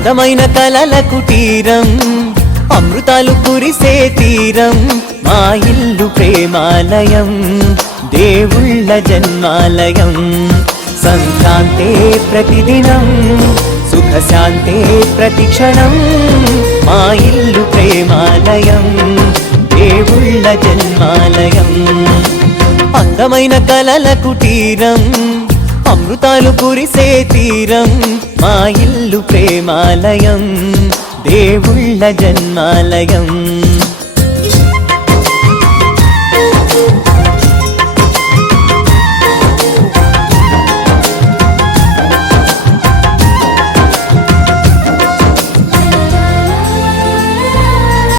అందమైన కలల కుటీరం, అమృతాలు కురిసే తీరం, మా ఇల్లు ప్రేమాలయం, దేవుళ్ళ జన్మాలయం. సంక్రాంతే ప్రతిదినం, సుఖశాంతే ప్రతిక్షణం, మా ఇల్లు ప్రేమాలయం, దేవుళ్ళ జన్మాలయం. అందమైన కలల కుటీరం, అమృతాలు కురిసే తీరం, మా ఇల్లు ప్రేమాలయం, దేవుళ్ళ జన్మాలయం.